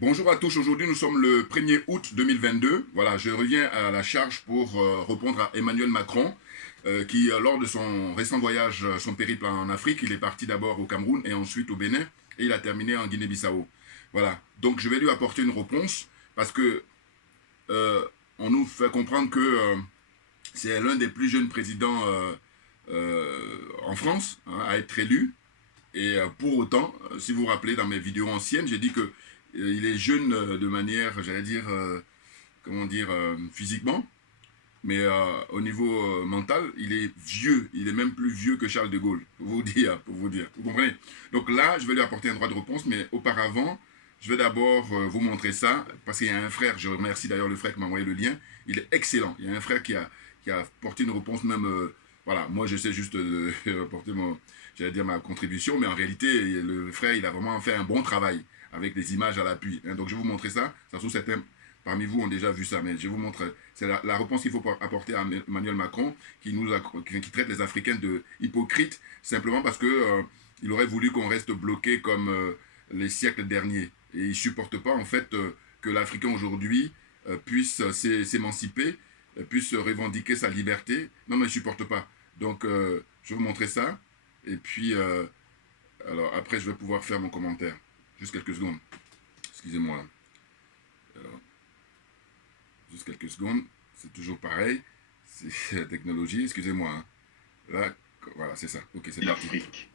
Bonjour à tous, aujourd'hui nous sommes le 1er août 2022. Voilà, je reviens à la charge pour répondre à Emmanuel Macron, qui lors de son récent voyage, son périple en Afrique, il est parti d'abord au Cameroun et ensuite au Bénin, et il a terminé en Guinée-Bissau. Voilà, donc je vais lui apporter une réponse, parce que euh, on nous fait comprendre que c'est l'un des plus jeunes présidents en France, hein, à être élu. Et pour autant, si vous vous rappelez, dans mes vidéos anciennes, j'ai dit que il est jeune de manière, j'allais dire, comment dire, physiquement, mais au niveau mental, il est vieux. Il est même plus vieux que Charles de Gaulle, pour vous dire, pour vous dire. Vous comprenez? Donc là, je vais lui apporter un droit de réponse, mais auparavant, je vais d'abord vous montrer ça, parce qu'il y a un frère, je remercie d'ailleurs le frère qui m'a envoyé le lien, il est excellent. Il y a un frère qui a porté une réponse même, voilà, moi je sais juste porter j'allais dire ma contribution, mais en réalité, le frère, il a vraiment fait un bon travail, avec des images à l'appui. Hein. Donc je vais vous montrer ça, ça se trouve certains parmi vous ont déjà vu ça, mais je vous montre, c'est la réponse qu'il faut apporter à Emmanuel Macron, qui traite les Africains de hypocrites, simplement parce que il aurait voulu qu'on reste bloqué comme les siècles derniers. Et il ne supporte pas, en fait, que l'Africain aujourd'hui puisse s'émanciper, puisse revendiquer sa liberté. Non, mais il ne supporte pas. Donc, je vais vous montrer ça. Et puis, alors après, je vais pouvoir faire mon commentaire. Juste quelques secondes. Excusez-moi. Alors, juste quelques secondes. C'est toujours pareil. C'est la technologie. Excusez-moi. Hein. Là, voilà, c'est ça. Ok, c'est parti. L'Afrique.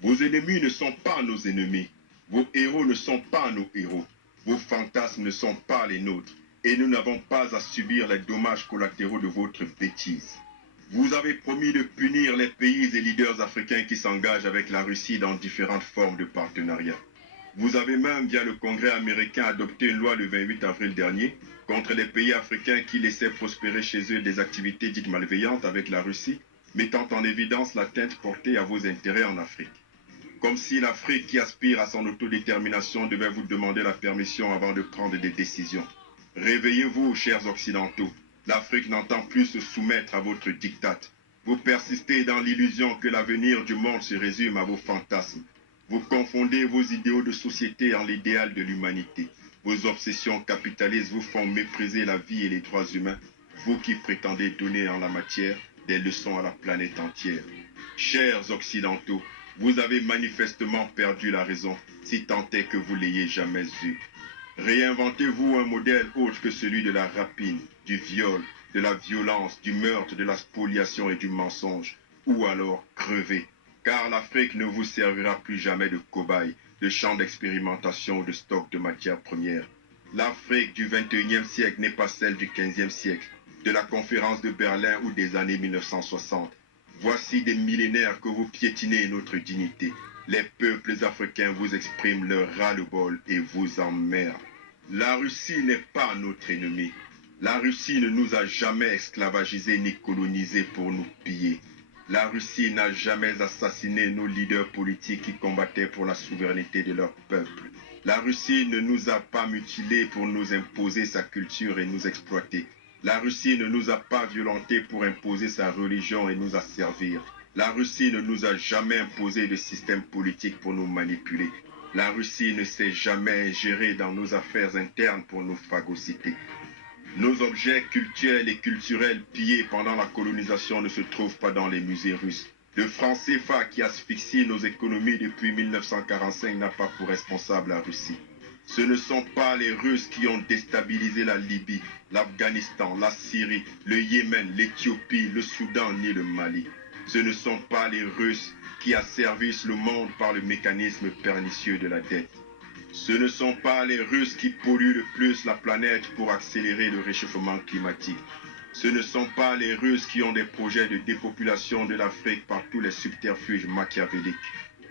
Vos ennemis ne sont pas nos ennemis. Vos héros ne sont pas nos héros. Vos fantasmes ne sont pas les nôtres. Et nous n'avons pas à subir les dommages collatéraux de votre bêtise. Vous avez promis de punir les pays et leaders africains qui s'engagent avec la Russie dans différentes formes de partenariat. Vous avez même, via le Congrès américain, adopté une loi le 28 avril dernier contre les pays africains qui laissaient prospérer chez eux des activités dites malveillantes avec la Russie, mettant en évidence l'atteinte portée à vos intérêts en Afrique. Comme si l'Afrique qui aspire à son autodétermination devait vous demander la permission avant de prendre des décisions. Réveillez-vous, chers Occidentaux. L'Afrique n'entend plus se soumettre à votre diktat. Vous persistez dans l'illusion que l'avenir du monde se résume à vos fantasmes. Vous confondez vos idéaux de société en l'idéal de l'humanité. Vos obsessions capitalistes vous font mépriser la vie et les droits humains, vous qui prétendez donner en la matière des leçons à la planète entière. Chers Occidentaux, vous avez manifestement perdu la raison, si tant est que vous l'ayez jamais eue. Réinventez-vous un modèle autre que celui de la rapine, du viol, de la violence, du meurtre, de la spoliation et du mensonge, ou alors crevez, car l'Afrique ne vous servira plus jamais de cobaye, de champ d'expérimentation ou de stock de matières premières. L'Afrique du 21e siècle n'est pas celle du 15e siècle, de la conférence de Berlin ou des années 1960. Voici des millénaires que vous piétinez notre dignité. Les peuples africains vous expriment leur ras-le-bol et vous emmerdent. La Russie n'est pas notre ennemi. La Russie ne nous a jamais esclavagisés ni colonisés pour nous piller. La Russie n'a jamais assassiné nos leaders politiques qui combattaient pour la souveraineté de leur peuple. La Russie ne nous a pas mutilés pour nous imposer sa culture et nous exploiter. La Russie ne nous a pas violentés pour imposer sa religion et nous asservir. La Russie ne nous a jamais imposé de système politique pour nous manipuler. La Russie ne s'est jamais gérée dans nos affaires internes pour nous phagocyter. Nos objets culturels et culturels pillés pendant la colonisation ne se trouvent pas dans les musées russes. Le franc CFA qui asphyxie nos économies depuis 1945 n'a pas pour responsable la Russie. Ce ne sont pas les Russes qui ont déstabilisé la Libye, l'Afghanistan, la Syrie, le Yémen, l'Éthiopie, le Soudan ni le Mali. Ce ne sont pas les Russes qui asservissent le monde par le mécanisme pernicieux de la dette. Ce ne sont pas les Russes qui polluent le plus la planète pour accélérer le réchauffement climatique. Ce ne sont pas les Russes qui ont des projets de dépopulation de l'Afrique par tous les subterfuges machiavéliques.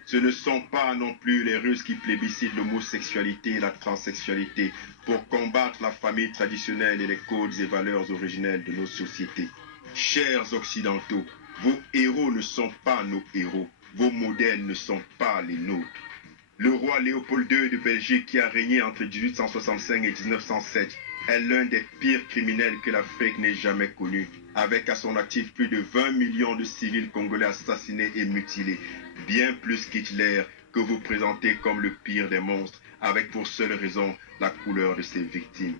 Ce ne sont pas non plus les Russes qui plébiscitent l'homosexualité et la transsexualité pour combattre la famille traditionnelle et les codes et valeurs originelles de nos sociétés. Chers Occidentaux, vos héros ne sont pas nos héros, vos modèles ne sont pas les nôtres. Le roi Léopold II de Belgique qui a régné entre 1865 et 1907 est l'un des pires criminels que l'Afrique n'ait jamais connu, avec à son actif plus de 20 millions de civils congolais assassinés et mutilés, bien plus qu'Hitler que vous présentez comme le pire des monstres, avec pour seule raison la couleur de ses victimes.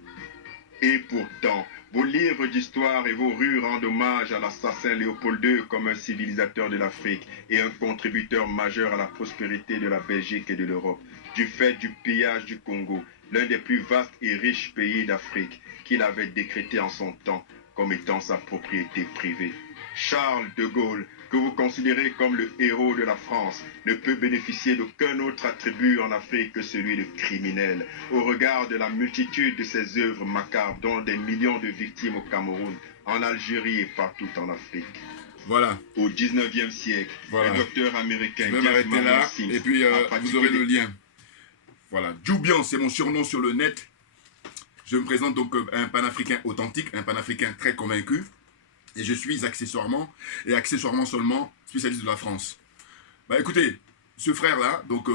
Et pourtant, vos livres d'histoire et vos rues rendent hommage à l'assassin Léopold II comme un civilisateur de l'Afrique et un contributeur majeur à la prospérité de la Belgique et de l'Europe, du fait du pillage du Congo, l'un des plus vastes et riches pays d'Afrique, qu'il avait décrété en son temps comme étant sa propriété privée. Charles de Gaulle, que vous considérez comme le héros de la France, ne peut bénéficier d'aucun autre attribut en Afrique que celui de criminel, au regard de la multitude de ses œuvres macabres, dont des millions de victimes au Cameroun, en Algérie et partout en Afrique. Voilà. Au 19e siècle, Voilà. le docteur américain Je vais m'arrêter là, et puis vous aurez le lien. Voilà. Djoubian, c'est mon surnom sur le net. Je me présente donc un panafricain authentique, un panafricain très convaincu. Et je suis accessoirement, et accessoirement seulement, spécialiste de la France. Bah écoutez, ce frère-là, donc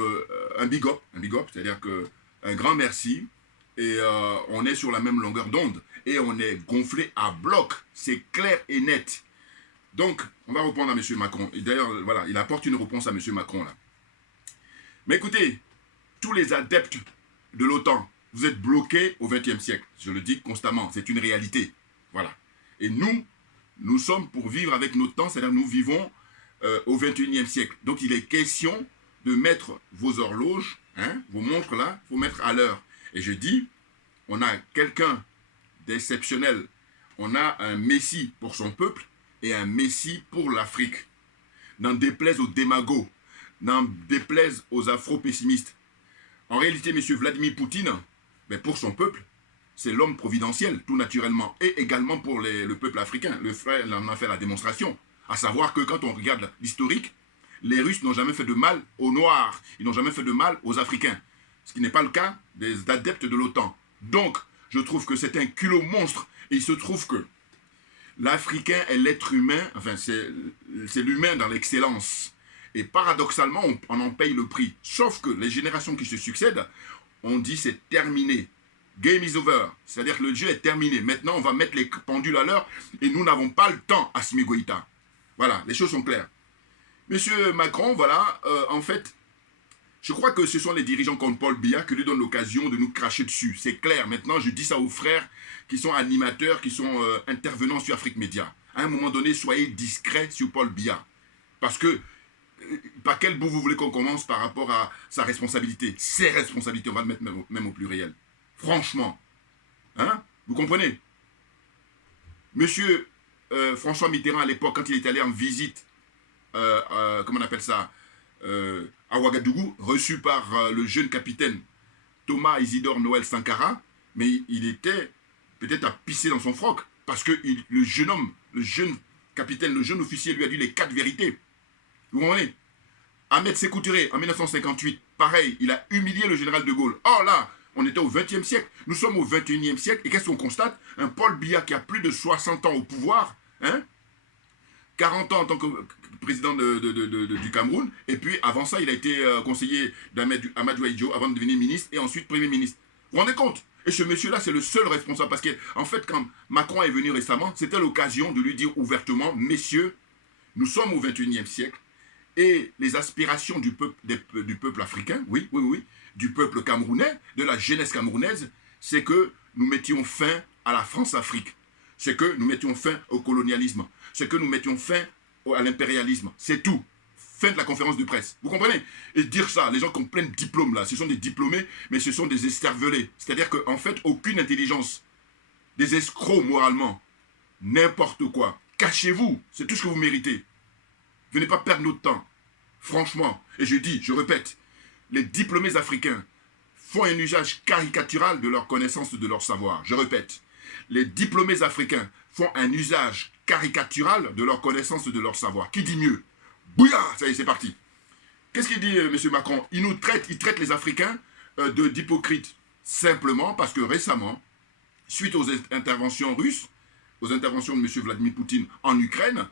un big up, c'est-à-dire que un grand merci, et on est sur la même longueur d'onde, et on est gonflé à bloc, c'est clair et net. Donc, on va répondre à M. Macron, et d'ailleurs, voilà, il apporte une réponse à M. Macron, là. Mais écoutez, tous les adeptes de l'OTAN, vous êtes bloqués au XXe siècle, je le dis constamment, c'est une réalité, voilà. Et nous sommes pour vivre avec notre temps, c'est-à-dire nous vivons au XXIe siècle. Donc il est question de mettre vos horloges, hein, vos montres là, il faut mettre à l'heure. Et je dis, on a quelqu'un d'exceptionnel. On a un messie pour son peuple et un messie pour l'Afrique. N'en déplaise aux démagos, n'en déplaise aux afro-pessimistes. En réalité, M. Vladimir Poutine, ben pour son peuple, c'est l'homme providentiel, tout naturellement, et également pour le peuple africain. Le frère en a fait la démonstration. À savoir que quand on regarde l'historique, les Russes n'ont jamais fait de mal aux Noirs, ils n'ont jamais fait de mal aux Africains. Ce qui n'est pas le cas des adeptes de l'OTAN. Donc, je trouve que c'est un culot monstre. Et il se trouve que l'Africain est l'être humain, enfin c'est l'humain dans l'excellence. Et paradoxalement, on en paye le prix. Sauf que les générations qui se succèdent, on dit c'est terminé. Game is over, c'est-à-dire que le jeu est terminé. Maintenant, on va mettre les pendules à l'heure et nous n'avons pas le temps, Assimi Goïta. Voilà, les choses sont claires. Monsieur Macron, voilà, en fait, je crois que ce sont les dirigeants comme Paul Biya qui lui donnent l'occasion de nous cracher dessus. C'est clair, maintenant, je dis ça aux frères qui sont animateurs, qui sont intervenants sur Afrique Média. À un moment donné, soyez discrets sur Paul Biya. Parce que, par quel bout vous voulez qu'on commence par rapport à sa responsabilité? Ses responsabilités, on va le mettre même au pluriel. Franchement, hein, vous comprenez? Monsieur François Mitterrand, à l'époque, quand il est allé en visite, comment on appelle ça, à Ouagadougou, reçu par le jeune capitaine Thomas Isidore Noël Sankara, mais il était peut-être à pisser dans son froc, parce que le jeune homme, le jeune capitaine, le jeune officier lui a dit les 4 vérités. Vous comprenez? Ahmed Sékou Touré, en 1958, pareil, il a humilié le général de Gaulle. Or là, on était au XXe siècle, nous sommes au XXIe siècle, et qu'est-ce qu'on constate? Un Paul Biya qui a plus de 60 ans au pouvoir, hein, 40 ans en tant que président du Cameroun, et puis avant ça, il a été conseiller d'Amadou Ahidjo avant de devenir ministre, et ensuite Premier ministre. Vous vous rendez compte? Et ce monsieur-là, c'est le seul responsable, parce qu'en fait, quand Macron est venu récemment, c'était l'occasion de lui dire ouvertement, messieurs, nous sommes au XXIe siècle, et les aspirations du peuple africain, oui, du peuple camerounais, de la jeunesse camerounaise, c'est que nous mettions fin à la France-Afrique. C'est que nous mettions fin au colonialisme. C'est que nous mettions fin à l'impérialisme. C'est tout. Fin de la conférence de presse. Vous comprenez? Et dire ça, les gens qui ont plein de diplômes là, ce sont des diplômés, mais ce sont des estervelés. C'est-à-dire qu'en fait, aucune intelligence. Des escrocs moralement. N'importe quoi. Cachez-vous. C'est tout ce que vous méritez. Venez pas perdre notre temps. Franchement. Et je dis, je répète, les diplômés africains font un usage caricatural de leur connaissance, de leur savoir. Je répète, les diplômés africains font un usage caricatural de leur connaissance, de leur savoir. Qui dit mieux? Bouya! Ça y est, c'est parti. Qu'est-ce qu'il dit, M. Macron? Il traite les Africains d'hypocrites. Simplement parce que récemment, suite aux interventions russes, aux interventions de M. Vladimir Poutine en Ukraine,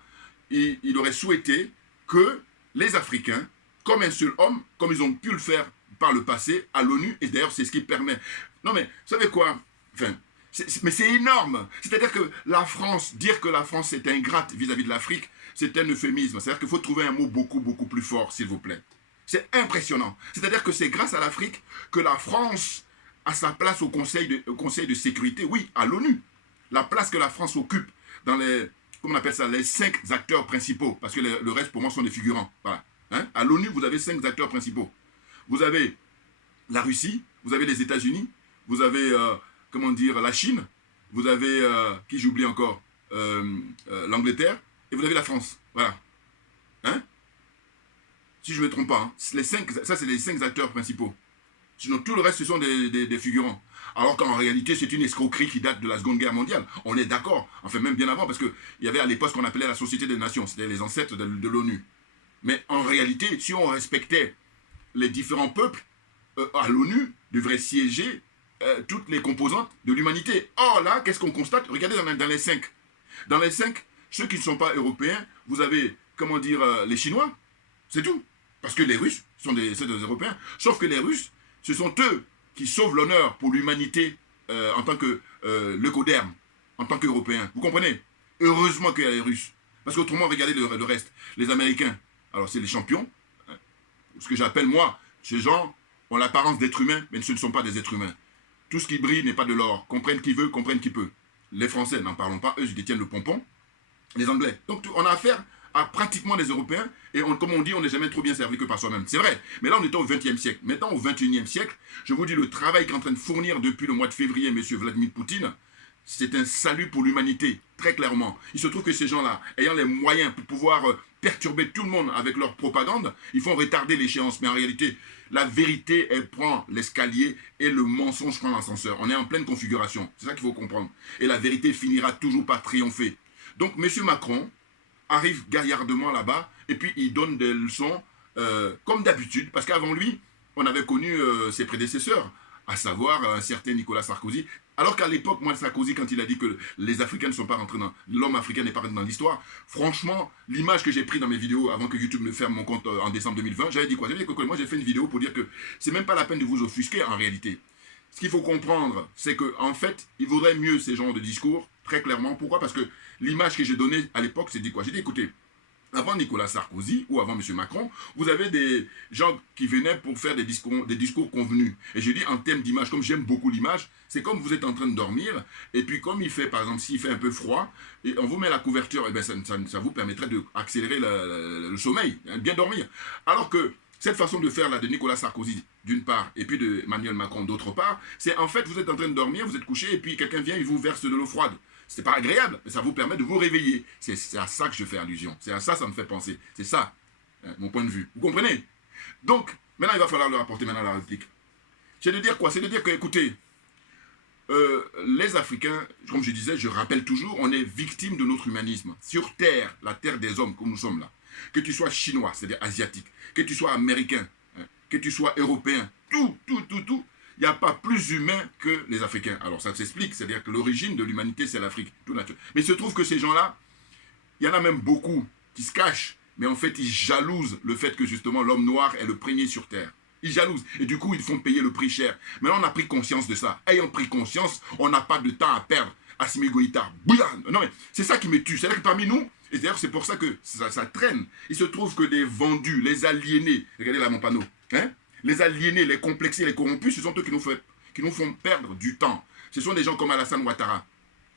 il aurait souhaité que les Africains, comme un seul homme, comme ils ont pu le faire par le passé à l'ONU, et d'ailleurs c'est ce qui permet... Non mais, vous savez quoi? Enfin, mais c'est énorme. C'est-à-dire que la France, dire que la France est ingrate vis-à-vis de l'Afrique, c'est un euphémisme. C'est-à-dire qu'il faut trouver un mot beaucoup plus fort, s'il vous plaît. C'est impressionnant. C'est-à-dire que c'est grâce à l'Afrique que la France a sa place au Conseil de sécurité, oui, à l'ONU. La place que la France occupe dans les, comment on appelle ça, les 5 acteurs principaux, parce que le reste pour moi sont des figurants. Voilà. Hein? À l'ONU, vous avez 5 acteurs principaux. Vous avez la Russie, vous avez les États-Unis, vous avez, comment dire, la Chine, vous avez, qui j'oublie encore, l'Angleterre, et vous avez la France. Voilà. Hein? Si je ne me trompe pas, hein, ça c'est les 5 acteurs principaux. Sinon tout le reste ce sont des figurants. Alors qu'en réalité c'est une escroquerie qui date de la Seconde Guerre mondiale. On est d'accord, enfin même bien avant, parce qu'il y avait à l'époque ce qu'on appelait la Société des Nations, c'était les ancêtres de l'ONU. Mais en réalité, si on respectait les différents peuples, à l'ONU devraient siéger toutes les composantes de l'humanité. Or là, qu'est-ce qu'on constate? Regardez dans les 5. Dans les 5, ceux qui ne sont pas européens, vous avez, comment dire, les Chinois, c'est tout. Parce que les Russes sont des Européens. Sauf que les Russes, ce sont eux qui sauvent l'honneur pour l'humanité en tant que leucoderme, en tant qu'Européens. Vous comprenez? Heureusement qu'il y a les Russes. Parce qu'autrement, regardez le reste. Les Américains, alors c'est les champions. Ce que j'appelle, moi, ces gens ont l'apparence d'êtres humains, mais ce ne sont pas des êtres humains. Tout ce qui brille n'est pas de l'or. Comprennent qui veut, comprennent qui peut. Les Français, n'en parlons pas, eux, ils détiennent le pompon. Les Anglais. Donc, on a affaire à pratiquement des Européens, et comme on dit, on n'est jamais trop bien servi que par soi-même. C'est vrai, mais là on est au XXe siècle. Maintenant au XXIe siècle, je vous dis, le travail qu'est en train de fournir depuis le mois de février M. Vladimir Poutine, c'est un salut pour l'humanité, très clairement. Il se trouve que ces gens-là, ayant les moyens pour pouvoir perturber tout le monde avec leur propagande, ils font retarder l'échéance, mais en réalité, la vérité, elle prend l'escalier et le mensonge prend l'ascenseur. On est en pleine configuration, c'est ça qu'il faut comprendre. Et la vérité finira toujours par triompher. Donc M. Macron arrive gaillardement là-bas, et puis il donne des leçons, comme d'habitude, parce qu'avant lui, on avait connu ses prédécesseurs, à savoir un certain Nicolas Sarkozy, alors qu'à l'époque, moi, Sarkozy, quand il a dit que les Africains ne sont pas rentrés dans... L'homme africain n'est pas rentré dans l'histoire, franchement, l'image que j'ai prise dans mes vidéos, avant que YouTube me ferme mon compte en décembre 2020, j'avais dit quoi? J'avais dit que moi, j'ai fait une vidéo pour dire que c'est même pas la peine de vous offusquer, en réalité. Ce qu'il faut comprendre, c'est qu'en fait, il vaudrait mieux ces genres de discours, très clairement. Pourquoi? Parce que l'image que j'ai donnée à l'époque, c'est dit quoi? J'ai dit, écoutez, avant Nicolas Sarkozy ou avant M. Macron, vous avez des gens qui venaient pour faire des discours convenus. Et je dis en termes d'image, comme j'aime beaucoup l'image, c'est comme vous êtes en train de dormir, et puis comme il fait, par exemple, s'il fait un peu froid, et on vous met la couverture, et bien ça vous permettrait d'accélérer le sommeil, hein, bien dormir. Alors que cette façon de faire là de Nicolas Sarkozy, d'une part, et puis de Emmanuel Macron, d'autre part, c'est en fait, vous êtes en train de dormir, vous êtes couché, et puis quelqu'un vient, il vous verse de l'eau froide. C'est pas agréable, mais ça vous permet de vous réveiller. C'est à ça que je fais allusion. C'est à ça que ça me fait penser. C'est ça, mon point de vue. Vous comprenez? Donc, maintenant, il va falloir leur apporter maintenant la réplique. C'est de dire quoi? C'est de dire que, écoutez, les Africains, comme je disais, je rappelle toujours, on est victime de notre humanisme. Sur Terre, la terre des hommes, comme nous sommes là, que tu sois chinois, c'est-à-dire asiatique, que tu sois américain, hein, que tu sois européen, tout, il n'y a pas plus humain que les Africains. Alors ça s'explique, c'est-à-dire que l'origine de l'humanité, c'est l'Afrique, tout naturel. Mais il se trouve que ces gens-là, il y en a même beaucoup qui se cachent, mais en fait, ils jalousent le fait que justement l'homme noir est le premier sur Terre. Ils jalousent, et du coup, ils font payer le prix cher. Maintenant, on a pris conscience de ça. Ayant pris conscience, on n'a pas de temps à perdre. Assimi Goïta, non mais c'est ça qui me tue. C'est-à-dire que parmi nous, et d'ailleurs c'est pour ça que ça traîne, il se trouve que des vendus, les aliénés, regardez là mon panneau, hein? Les aliénés, les complexés, les corrompus, ce sont eux qui nous font perdre du temps. Ce sont des gens comme Alassane Ouattara.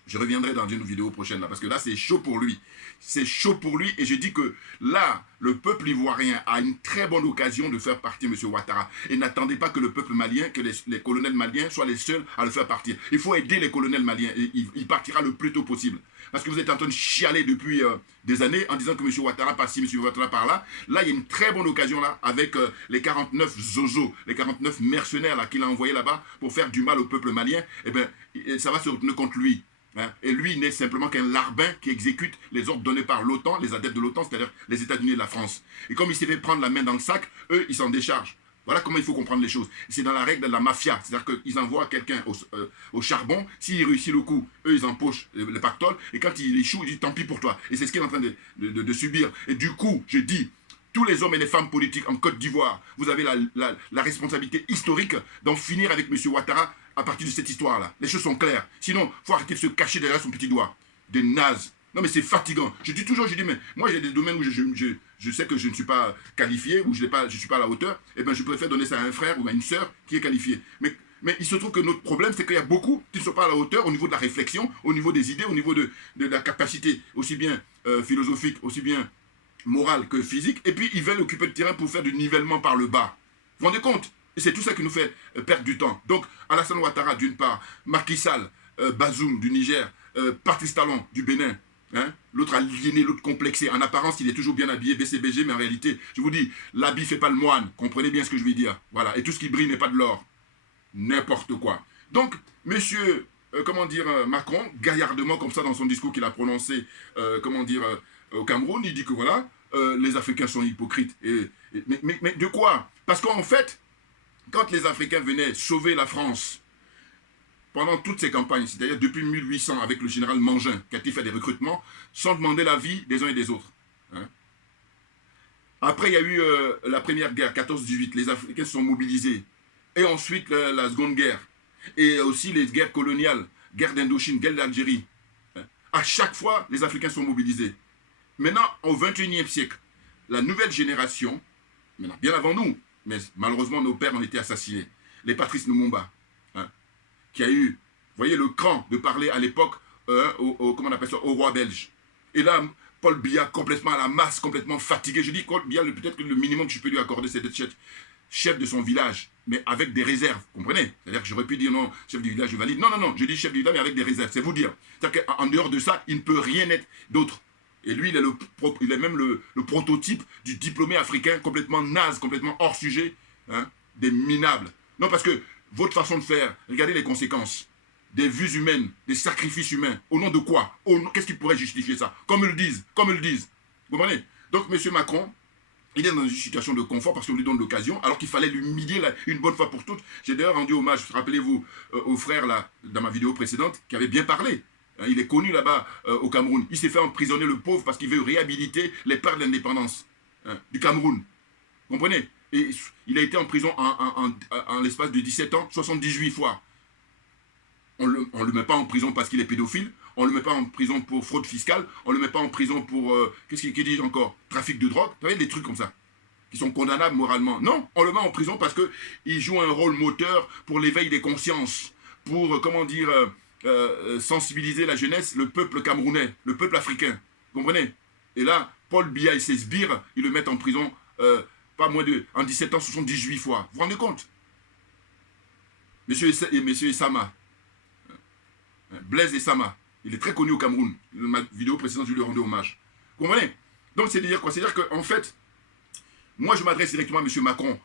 Je reviendrai dans une vidéo prochaine, là, parce que là, c'est chaud pour lui. C'est chaud pour lui, et je dis que là, le peuple ivoirien a une très bonne occasion de faire partir M. Ouattara. Et n'attendez pas que le peuple malien, que les colonels maliens soient les seuls à le faire partir. Il faut aider les colonels maliens, et il partira le plus tôt possible. Parce que vous êtes en train de chialer depuis des années en disant que M. Ouattara par ci, M. Ouattara par là. Là, il y a une très bonne occasion là, avec les 49 zozos, les 49 mercenaires là qu'il a envoyés là-bas pour faire du mal au peuple malien. Eh bien, ça va se retourner contre lui. Hein? Et lui n'est simplement qu'un larbin qui exécute les ordres donnés par l'OTAN, les adeptes de l'OTAN, c'est-à-dire les États-Unis et la France. Et comme il s'est fait prendre la main dans le sac, eux, ils s'en déchargent. Voilà comment il faut comprendre les choses. C'est dans la règle de la mafia. C'est-à-dire qu'ils envoient quelqu'un au charbon. S'il réussit le coup, eux, ils empochent le pactole. Et quand il échoue, ils disent tant pis pour toi. Et c'est ce qu'il est en train de subir. Et du coup, je dis, tous les hommes et les femmes politiques en Côte d'Ivoire, vous avez la responsabilité historique d'en finir avec M. Ouattara à partir de cette histoire-là. Les choses sont claires. Sinon, il faut arrêter de se cacher derrière son petit doigt. Des nazes. Non, mais c'est fatigant. Je dis toujours, je dis, mais moi, j'ai des domaines où je sais que je ne suis pas qualifié, où je ne suis pas à la hauteur. Eh bien, je préfère donner ça à un frère ou à une sœur qui est qualifié. Mais il se trouve que notre problème, c'est qu'il y a beaucoup qui ne sont pas à la hauteur au niveau de la réflexion, au niveau des idées, au niveau de la capacité, aussi bien philosophique, aussi bien morale que physique. Et puis, ils veulent occuper le terrain pour faire du nivellement par le bas. Vous vous rendez compte? Et c'est tout ça qui nous fait perdre du temps. Donc, Alassane Ouattara, d'une part, Macky Sall, Bazoum du Niger, Patrice Talon du Bénin, hein? L'autre aliéné, l'autre complexé. En apparence, il est toujours bien habillé, BCBG, mais en réalité, je vous dis, l'habit fait pas le moine. Comprenez bien ce que je veux dire. Voilà. Et tout ce qui brille n'est pas de l'or. N'importe quoi. Donc, monsieur, Macron, gaillardement comme ça dans son discours qu'il a prononcé, au Cameroun, il dit que voilà, les Africains sont hypocrites. Mais de quoi? Parce qu'en fait, quand les Africains venaient sauver la France, pendant toutes ces campagnes, c'est-à-dire depuis 1800 avec le général Mangin, qui a fait des recrutements, sans demander l'avis des uns et des autres. Hein? Après, il y a eu la première guerre, 14-18, les Africains se sont mobilisés. Et ensuite, la seconde guerre. Et aussi les guerres coloniales, guerre d'Indochine, guerre d'Algérie. Hein? À chaque fois, les Africains sont mobilisés. Maintenant, au XXIe siècle, la nouvelle génération, maintenant, bien avant nous, mais malheureusement, nos pères ont été assassinés. Les Patrice Lumumba, hein, qui a eu, vous voyez, le cran de parler à l'époque comment on appelle ça, au roi belge. Et là, Paul Biya, complètement à la masse, complètement fatigué. Je dis, Paul Biya, peut-être que le minimum que je peux lui accorder, c'est d'être chef de son village, mais avec des réserves, vous comprenez? C'est-à-dire que j'aurais pu dire, non, chef du village, je valide. Non, non, non, je dis chef du village, mais avec des réserves, c'est vous dire. C'est-à-dire qu'en dehors de ça, il ne peut rien être d'autre. Et lui, il est même le prototype du diplômé africain complètement naze, complètement hors sujet, hein, des minables. Non, parce que votre façon de faire, regardez les conséquences. Des vues humaines, des sacrifices humains. Au nom de quoi? Qu'est-ce qui pourrait justifier ça? Comme ils le disent, comme ils le disent. Vous comprenez? Donc, M. Macron, il est dans une situation de confort parce qu'on lui donne l'occasion, alors qu'il fallait l'humilier une bonne fois pour toutes. J'ai d'ailleurs rendu hommage, rappelez-vous, au frère, là, dans ma vidéo précédente, qui avait bien parlé. Il est connu là-bas au Cameroun. Il s'est fait emprisonner le pauvre parce qu'il veut réhabiliter les pères de l'indépendance du Cameroun. Vous comprenez? Et il a été en prison en l'espace de 17 ans, 78 fois. On ne le met pas en prison parce qu'il est pédophile. On ne le met pas en prison pour fraude fiscale. On ne le met pas en prison pour, qu'est-ce qu'il dit encore? Trafic de drogue. Vous voyez, des trucs comme ça, qui sont condamnables moralement. Non, on le met en prison parce qu'il joue un rôle moteur pour l'éveil des consciences, pour, sensibiliser la jeunesse, le peuple camerounais, le peuple africain. Vous comprenez? Et là, Paul Biya et ses sbires, ils le mettent en prison, pas moins en 17 ans, 78 fois. Vous vous rendez compte? Monsieur Essama, Blaise Essama, il est très connu au Cameroun. Dans ma vidéo précédente, je lui ai rendu hommage. Vous comprenez? Donc, c'est dire quoi? C'est-à-dire qu'en fait, moi, je m'adresse directement à M. Macron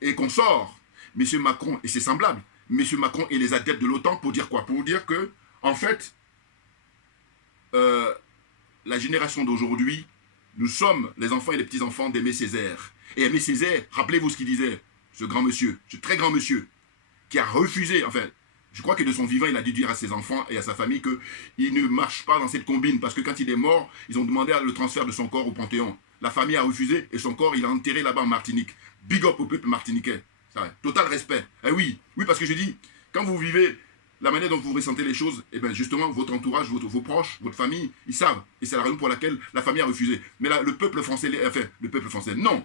et qu'on sort. M. Macron et ses semblables. M. Macron et les adeptes de l'OTAN pour dire quoi? Pour dire que, en fait, la génération d'aujourd'hui, nous sommes les enfants et les petits-enfants d'Aimé Césaire. Et Aimé Césaire, rappelez-vous ce qu'il disait, ce grand monsieur, ce très grand monsieur, qui a refusé, enfin, je crois que de son vivant, il a dû dire à ses enfants et à sa famille qu'il ne marche pas dans cette combine, parce que quand il est mort, ils ont demandé le transfert de son corps au Panthéon. La famille a refusé et son corps, il a enterré là-bas en Martinique. Big up au peuple martiniquais. Total respect. Eh oui, parce que je dis, quand vous vivez la manière dont vous ressentez les choses, eh bien justement, votre entourage, vos proches, votre famille, ils savent. Et c'est la raison pour laquelle la famille a refusé. Mais là, le peuple français, non.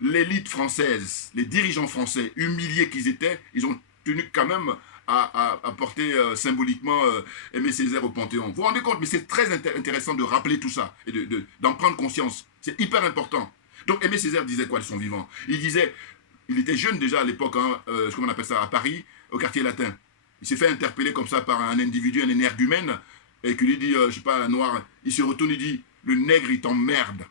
L'élite française, les dirigeants français, humiliés qu'ils étaient, ils ont tenu quand même à porter symboliquement Aimé Césaire au Panthéon. Vous vous rendez compte? Mais c'est très intéressant de rappeler tout ça et d'en prendre conscience. C'est hyper important. Donc Aimé Césaire disait quoi de son vivant? Il disait... Il était jeune déjà à l'époque, comment on appelle ça, à Paris, au quartier latin. Il s'est fait interpeller comme ça par un individu, un énergumène, et qui lui dit, je sais pas, un noir, il se retourne, il dit, le nègre, il t'emmerde.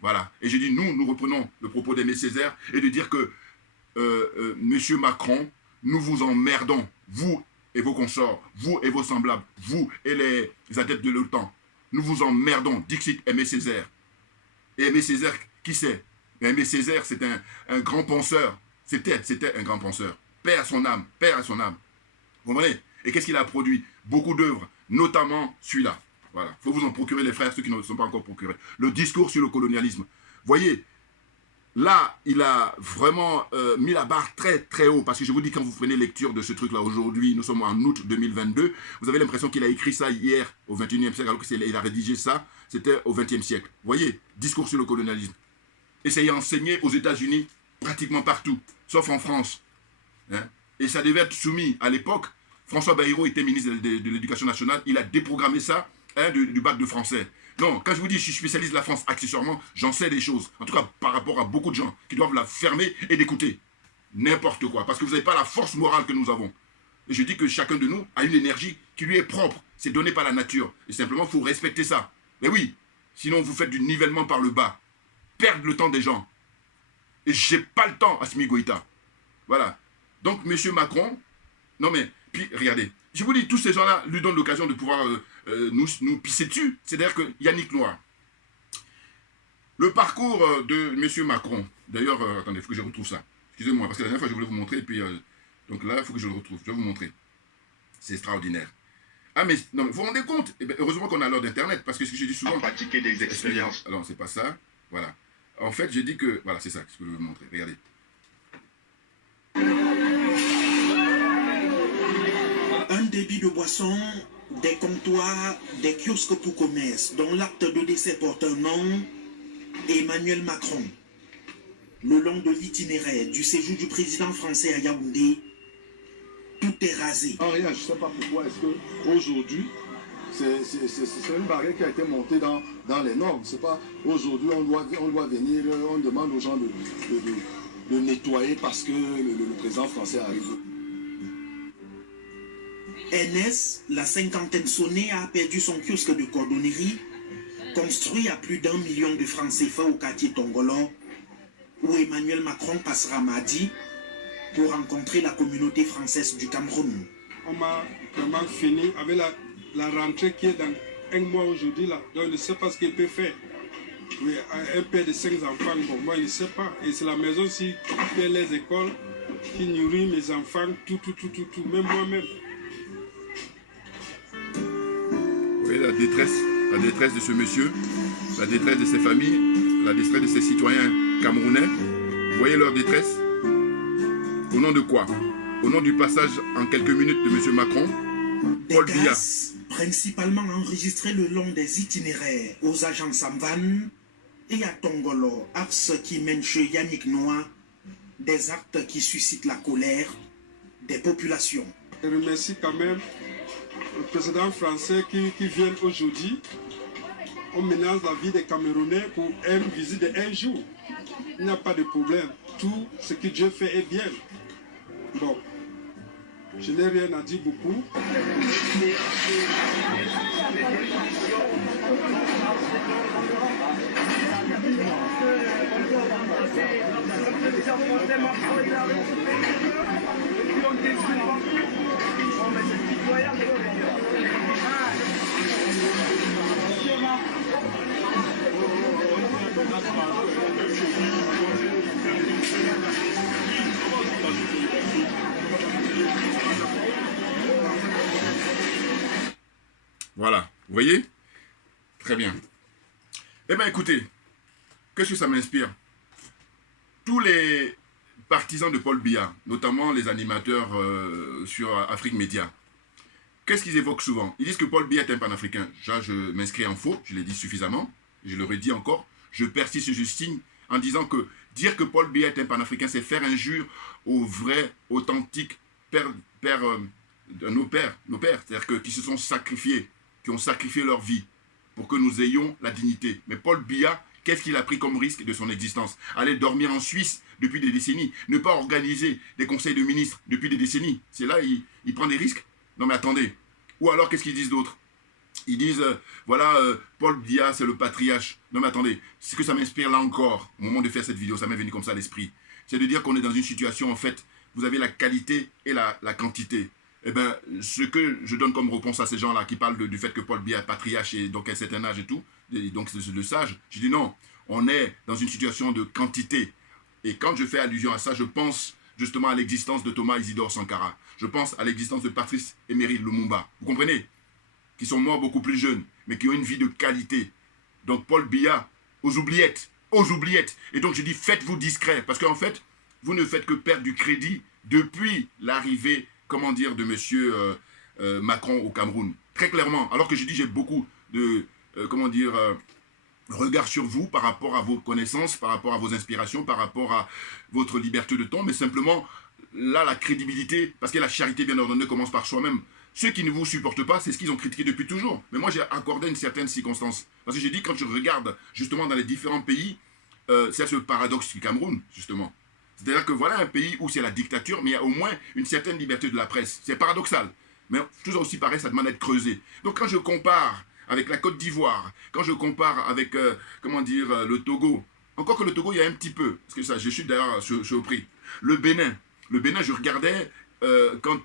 Voilà. Et j'ai dit, nous reprenons le propos d'Aimé Césaire, et de dire que, Monsieur Macron, nous vous emmerdons, vous et vos consorts, vous et vos semblables, vous et les adeptes de l'OTAN. Nous vous emmerdons, Dixit Aimé Césaire. Et Aimé Césaire, qui c'est? Aimé Césaire, c'est un grand penseur. C'était un grand penseur. Paix à son âme, paix à son âme. Vous comprenez? Et qu'est-ce qu'il a produit? Beaucoup d'œuvres, notamment celui-là. Voilà. Il faut vous en procurer, les frères, ceux qui ne sont pas encore procurés. Le discours sur le colonialisme. Voyez, là, il a vraiment mis la barre très très haut. Parce que je vous dis, quand vous prenez lecture de ce truc-là aujourd'hui, nous sommes en août 2022, vous avez l'impression qu'il a écrit ça hier au 21e siècle, alors qu'il a rédigé ça, c'était au 20e siècle. Vous voyez, discours sur le colonialisme. Et ça y est enseigné aux États-Unis, pratiquement partout, sauf en France. Hein? Et ça devait être soumis à l'époque. François Bayrou était ministre de l'Éducation nationale, il a déprogrammé ça du bac de français. Non, quand je vous dis que je suis spécialiste de la France, accessoirement, j'en sais des choses. En tout cas, par rapport à beaucoup de gens qui doivent la fermer et d'écouter. N'importe quoi. Parce que vous n'avez pas la force morale que nous avons. Et je dis que chacun de nous a une énergie qui lui est propre. C'est donné par la nature. Et simplement, il faut respecter ça. Mais oui, sinon vous faites du nivellement par le bas. Perdre le temps des gens. Et j'ai pas le temps, Assimi Goïta. Voilà. Donc, M. Macron, non mais, puis regardez, je vous dis, tous ces gens-là lui donnent l'occasion de pouvoir nous pisser dessus. C'est-à-dire que Yannick Noir, le parcours de M. Macron, d'ailleurs, attendez, il faut que je retrouve ça. Excusez-moi, parce que la dernière fois, je voulais vous montrer, et puis, donc là, il faut que je le retrouve. Je vais vous montrer. C'est extraordinaire. Ah, mais non, vous vous rendez compte? Eh bien, heureusement qu'on a l'heure d'Internet, parce que ce que j'ai dit souvent... À pratiquer des expériences. Alors, c'est pas ça. Voilà. En fait, j'ai dit que... Voilà, c'est ça que je vais vous montrer. Regardez. Un débit de boisson, des comptoirs, des kiosques pour commerce, dont l'acte de décès porte un nom, Emmanuel Macron. Le long de l'itinéraire du séjour du président français à Yaoundé, tout est rasé. En rien, je ne sais pas pourquoi est-ce qu'aujourd'hui, c'est une barrière qui a été montée dans les normes. C'est pas aujourd'hui, on doit venir, on demande aux gens de nettoyer parce que le président français arrive. NS, la cinquantaine sonnée, a perdu son kiosque de cordonnerie, construit à plus d'1 million de francs CFA au quartier Tongolo, où Emmanuel Macron passera mardi pour rencontrer la communauté française du Cameroun. On m'a vraiment fini avec la rentrée qui est dans un mois aujourd'hui là. Donc je ne sais pas ce qu'il peut faire. Oui, un père de 5 enfants, bon, moi je ne sais pas. Et c'est la maison aussi qui fait les écoles, qui nourrit mes enfants, tout, même moi-même. Vous voyez la détresse de ce monsieur, la détresse de ses familles, la détresse de ses citoyens camerounais. Vous voyez leur détresse? Au nom de quoi? Au nom du passage en quelques minutes de M. Macron, Paul Biya. Principalement enregistrés le long des itinéraires aux agences Samvan et à Tongolo, axe qui mène chez Yannick Noir, des actes qui suscitent la colère des populations. Je remercie quand même le président français qui vient aujourd'hui. On menace la vie des Camerounais pour une visite de 1 jour. Il n'y a pas de problème. Tout ce que Dieu fait est bien. Bon, je n'ai rien à dire beaucoup. Voilà, vous voyez? Très bien. Eh bien, écoutez, qu'est-ce que ça m'inspire? Tous les partisans de Paul Biya, notamment les animateurs sur Afrique Média, qu'est-ce qu'ils évoquent souvent? Ils disent que Paul Biya est un panafricain. Je m'inscris en faux, je l'ai dit suffisamment, je le redis encore, je persiste et je signe en disant que dire que Paul Biya est un panafricain, c'est faire injure aux vrais, authentiques nos pères, c'est-à-dire qui se sont sacrifiés, qui ont sacrifié leur vie pour que nous ayons la dignité. Mais Paul Biya, qu'est-ce qu'il a pris comme risque de son existence? Aller dormir en Suisse depuis des décennies, ne pas organiser des conseils de ministres depuis des décennies. C'est là, il prend des risques? Non mais attendez. Ou alors, qu'est-ce qu'ils disent d'autre? Ils disent, voilà, Paul Biya, c'est le patriarche. Non mais attendez, ce que ça m'inspire là encore, au moment de faire cette vidéo, ça m'est venu comme ça à l'esprit. C'est de dire qu'on est dans une situation, en fait, vous avez la qualité et la quantité. Eh bien, ce que je donne comme réponse à ces gens-là qui parlent du fait que Paul Biya est patriarche et donc à un certain âge et tout, et donc c'est le sage, je dis non, on est dans une situation de quantité. Et quand je fais allusion à ça, je pense justement à l'existence de Thomas Isidore Sankara. Je pense à l'existence de Patrice Emery Lumumba. Vous comprenez? Qui sont morts beaucoup plus jeunes, mais qui ont une vie de qualité. Donc Paul Biya, aux oubliettes, aux oubliettes. Et donc je dis, faites-vous discret, parce qu'en fait, vous ne faites que perdre du crédit depuis l'arrivée, comment dire, de M. Macron au Cameroun. Très clairement, alors que je dis, j'ai beaucoup de, regard sur vous par rapport à vos connaissances, par rapport à vos inspirations, par rapport à votre liberté de ton, mais simplement, là, la crédibilité, parce que la charité bien ordonnée commence par soi-même. Ceux qui ne vous supportent pas, c'est ce qu'ils ont critiqué depuis toujours. Mais moi, j'ai accordé une certaine circonstance. Parce que j'ai dit, quand je regarde justement dans les différents pays, c'est ce paradoxe du Cameroun, justement. C'est-à-dire que voilà un pays où c'est la dictature, mais il y a au moins une certaine liberté de la presse. C'est paradoxal. Mais tout ça aussi pareil, ça demande d'être creusé. Donc quand je compare avec la Côte d'Ivoire, quand je compare avec, le Togo, encore que le Togo, il y a un petit peu, parce que ça, je suis d'ailleurs surpris. Le Bénin, je regardais quand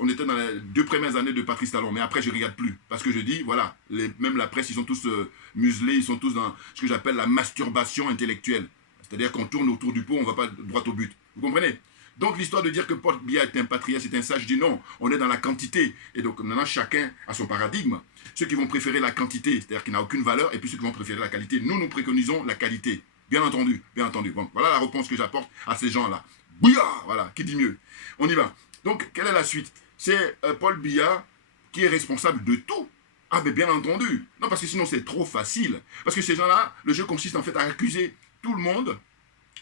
on était dans les 2 premières années de Patrice Talon, mais après je ne regarde plus, parce que je dis, voilà, même la presse, ils sont tous muselés, ils sont tous dans ce que j'appelle la masturbation intellectuelle. C'est-à-dire qu'on tourne autour du pot, on ne va pas droit au but. Vous comprenez? Donc l'histoire de dire que Paul Biya est un patriote, c'est un sage, je dis non, on est dans la quantité. Et donc maintenant chacun a son paradigme. Ceux qui vont préférer la quantité, c'est-à-dire qu'il n'a aucune valeur, et puis ceux qui vont préférer la qualité. Nous préconisons la qualité. Bien entendu, bien entendu. Bon, voilà la réponse que j'apporte à ces gens-là. Bouya, voilà, qui dit mieux. On y va. Donc quelle est la suite? C'est Paul Biya qui est responsable de tout. Ah mais bien entendu. Non, parce que sinon c'est trop facile. Parce que ces gens-là, le jeu consiste en fait à accuser tout le monde,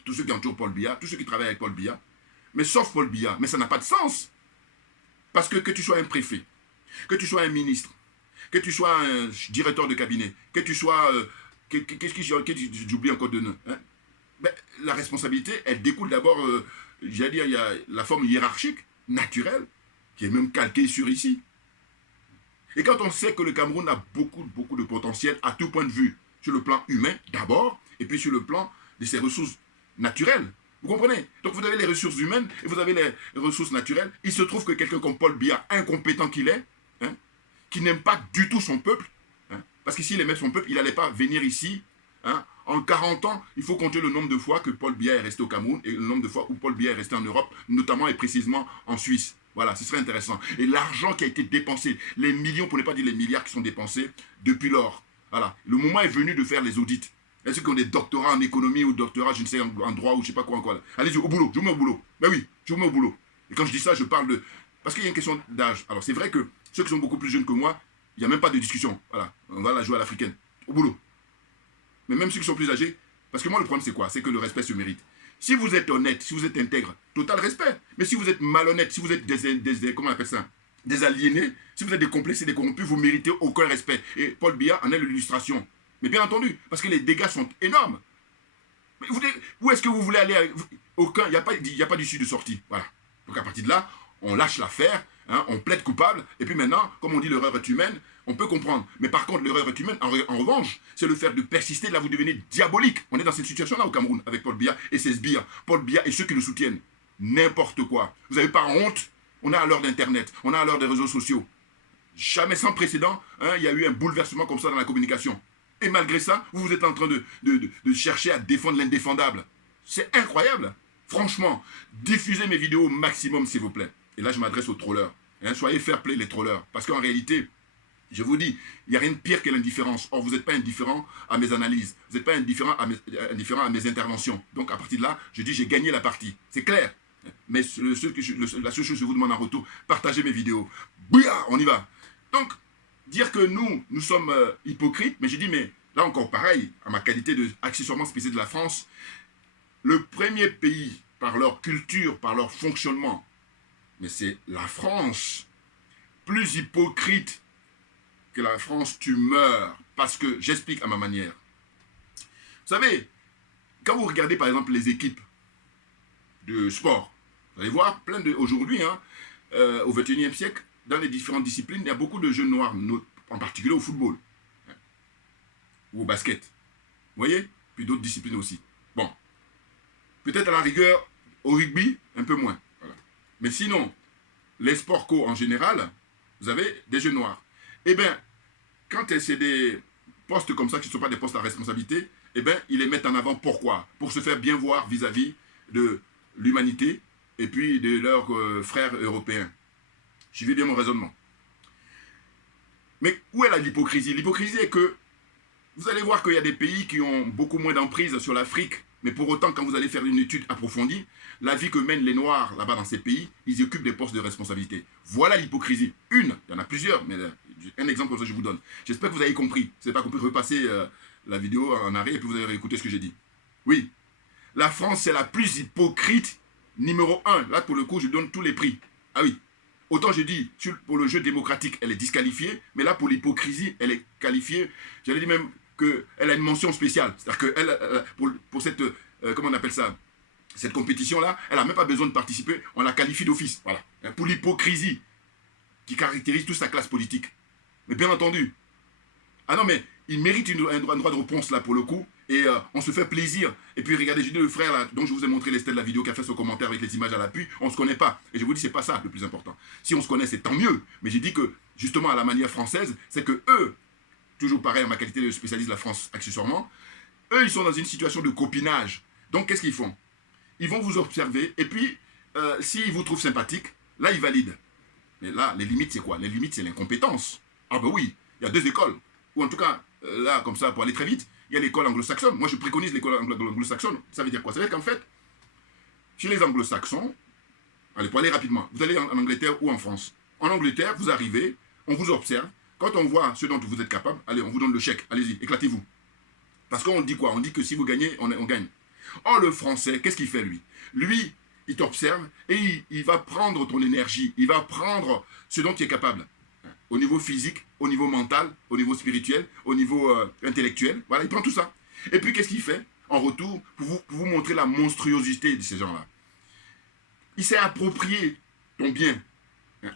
tous ceux qui entourent Paul Biya, tous ceux qui travaillent avec Paul Biya, mais sauf Paul Biya. Mais ça n'a pas de sens. Parce que tu sois un préfet, que tu sois un ministre, que tu sois un directeur de cabinet, que tu sois... j'oublie encore de nom. Hein? Ben, la responsabilité, elle découle d'abord, j'allais dire, il y a la forme hiérarchique, naturelle, qui est même calquée sur ici. Et quand on sait que le Cameroun a beaucoup de potentiel à tout point de vue, sur le plan humain d'abord, et puis sur le plan de ses ressources naturelles. Vous comprenez? Donc vous avez les ressources humaines et vous avez les ressources naturelles. Il se trouve que quelqu'un comme Paul Biya, incompétent qu'il est, hein, qui n'aime pas du tout son peuple, hein, parce que s'il aimait son peuple, il n'allait pas venir ici. Hein, en 40 ans, il faut compter le nombre de fois que Paul Biya est resté au Cameroun et le nombre de fois où Paul Biya est resté en Europe, notamment et précisément en Suisse. Voilà, ce serait intéressant. Et l'argent qui a été dépensé, les millions, pour ne pas dire les milliards qui sont dépensés depuis lors. Voilà, le moment est venu de faire les audits. Et ceux qui ont des doctorats en économie ou doctorats, je ne sais, en droit ou je ne sais pas quoi encore. Allez-y, au boulot, je vous mets au boulot. Ben oui, je vous mets au boulot. Et quand je dis ça, je parle de... Parce qu'il y a une question d'âge. Alors c'est vrai que ceux qui sont beaucoup plus jeunes que moi, il n'y a même pas de discussion. Voilà, on va la jouer à l'africaine. Au boulot. Mais même ceux qui sont plus âgés, parce que moi le problème c'est quoi? C'est que le respect se mérite. Si vous êtes honnête, si vous êtes intègre, total respect. Mais si vous êtes malhonnête, si vous êtes comment on appelle ça? Des aliénés, si vous êtes des complexés, des corrompus, vous méritez aucun respect. Et Paul Biya en est l'illustration. Mais bien entendu, parce que les dégâts sont énormes. Mais où est-ce que vous voulez aller avec... Aucun, il n'y a pas d'issue de sortie. Voilà. Donc à partir de là, on lâche l'affaire, hein, on plaide coupable, et puis maintenant, comme on dit, l'erreur est humaine, on peut comprendre. Mais par contre, l'erreur est humaine, en revanche, c'est le fait de persister, là vous devenez diabolique. On est dans cette situation-là au Cameroun, avec Paul Biya et ses sbires. Paul Biya et ceux qui le soutiennent. N'importe quoi. Vous n'avez pas honte? On est à l'heure d'Internet, on est à l'heure des réseaux sociaux. Jamais sans précédent, hein, il y a eu un bouleversement comme ça dans la communication. Et malgré ça, vous êtes en train de chercher à défendre l'indéfendable. C'est incroyable. Franchement, diffusez mes vidéos au maximum, s'il vous plaît. Et là, je m'adresse aux trollers. Hein, soyez fair play, les trollers. Parce qu'en réalité, je vous dis, il n'y a rien de pire que l'indifférence. Or, vous n'êtes pas indifférent à mes analyses. Vous n'êtes pas indifférent à mes interventions. Donc, à partir de là, je dis, j'ai gagné la partie. C'est clair. Mais la seule chose que je vous demande en retour, partagez mes vidéos. Bouya, on y va. Donc, dire que nous sommes hypocrites, mais j'ai dit, mais là encore pareil, à ma qualité d'accessoirement spécialisé de la France, le premier pays, par leur culture, par leur fonctionnement, mais c'est la France. Plus hypocrite que la France, tu meurs. Parce que, j'explique à ma manière. Vous savez, quand vous regardez par exemple les équipes de sport, vous allez voir plein de... Aujourd'hui, hein, au XXIe siècle, dans les différentes disciplines, il y a beaucoup de jeunes noirs, en particulier au football, hein, ou au basket. Vous voyez? Puis d'autres disciplines aussi. Bon. Peut-être à la rigueur, au rugby, un peu moins. Voilà. Mais sinon, les sports co en général, vous avez des jeunes noirs. Eh bien, quand c'est des postes comme ça, qui ne sont pas des postes à responsabilité, eh bien, ils les mettent en avant. Pourquoi? Pour se faire bien voir vis-à-vis de l'humanité et puis de leurs frères européens. Suivez bien mon raisonnement. Mais où est l'hypocrisie? L'hypocrisie est que Vous allez voir qu'il y a des pays qui ont beaucoup moins d'emprise sur l'Afrique, mais pour autant, quand vous allez faire une étude approfondie, la vie que mènent les Noirs là-bas dans ces pays, ils occupent des postes de responsabilité. Voilà l'hypocrisie. Une, il y en a plusieurs, mais un exemple comme ça je vous donne. J'espère que vous avez compris. Si vous n'avez pas compris, repassez la vidéo en arrêt et puis vous allez réécouter ce que j'ai dit. Oui, la France c'est la plus hypocrite numéro 1. Là pour le coup, je donne tous les prix. Ah oui. Autant je dis, pour le jeu démocratique, elle est disqualifiée, mais là, pour l'hypocrisie, elle est qualifiée. J'allais dire même qu'elle a une mention spéciale. C'est-à-dire qu'elle, pour cette, comment on appelle ça, cette compétition-là, elle n'a même pas besoin de participer, on la qualifie d'office. Voilà. Pour l'hypocrisie qui caractérise toute sa classe politique. Mais bien entendu. Ah non, mais il mérite un droit de réponse là pour le coup. Et on se fait plaisir. Et puis regardez, j'ai dit le frère là, dont je vous ai montré l'extrait de la vidéo qui a fait son commentaire avec les images à l'appui, on ne se connaît pas. Et je vous dis, c'est pas ça le plus important. Si on se connaît, c'est tant mieux. Mais j'ai dit que, justement, à la manière française, c'est que eux, toujours pareil en ma qualité de spécialiste de la France accessoirement, eux, ils sont dans une situation de copinage. Donc, qu'est-ce qu'ils font? Ils vont vous observer, et puis, s'ils vous trouvent sympathique, là, ils valident. Mais là, les limites, c'est quoi? Les limites, c'est l'incompétence. Ah ben oui, il y a 2 écoles. Ou en tout cas, là, comme ça, pour aller très vite, il y a l'école anglo-saxonne. Moi, je préconise l'école anglo-saxonne. Ça veut dire quoi? Ça veut dire qu'en fait, chez les anglo-saxons, allez, pour aller rapidement, vous allez en Angleterre ou en France. En Angleterre, vous arrivez, on vous observe. Quand on voit ce dont vous êtes capable, allez, on vous donne le chèque. Allez-y, éclatez-vous. Parce qu'on dit quoi? On dit que si vous gagnez, on gagne. Or, le français, qu'est-ce qu'il fait, lui? Lui, il t'observe et il va prendre ton énergie. Il va prendre ce dont tu es capable. Au niveau physique, au niveau mental, au niveau spirituel, au niveau intellectuel. Voilà, il prend tout ça. Et puis, qu'est-ce qu'il fait en retour pour vous montrer la monstruosité de ces gens-là? Il s'est approprié ton bien,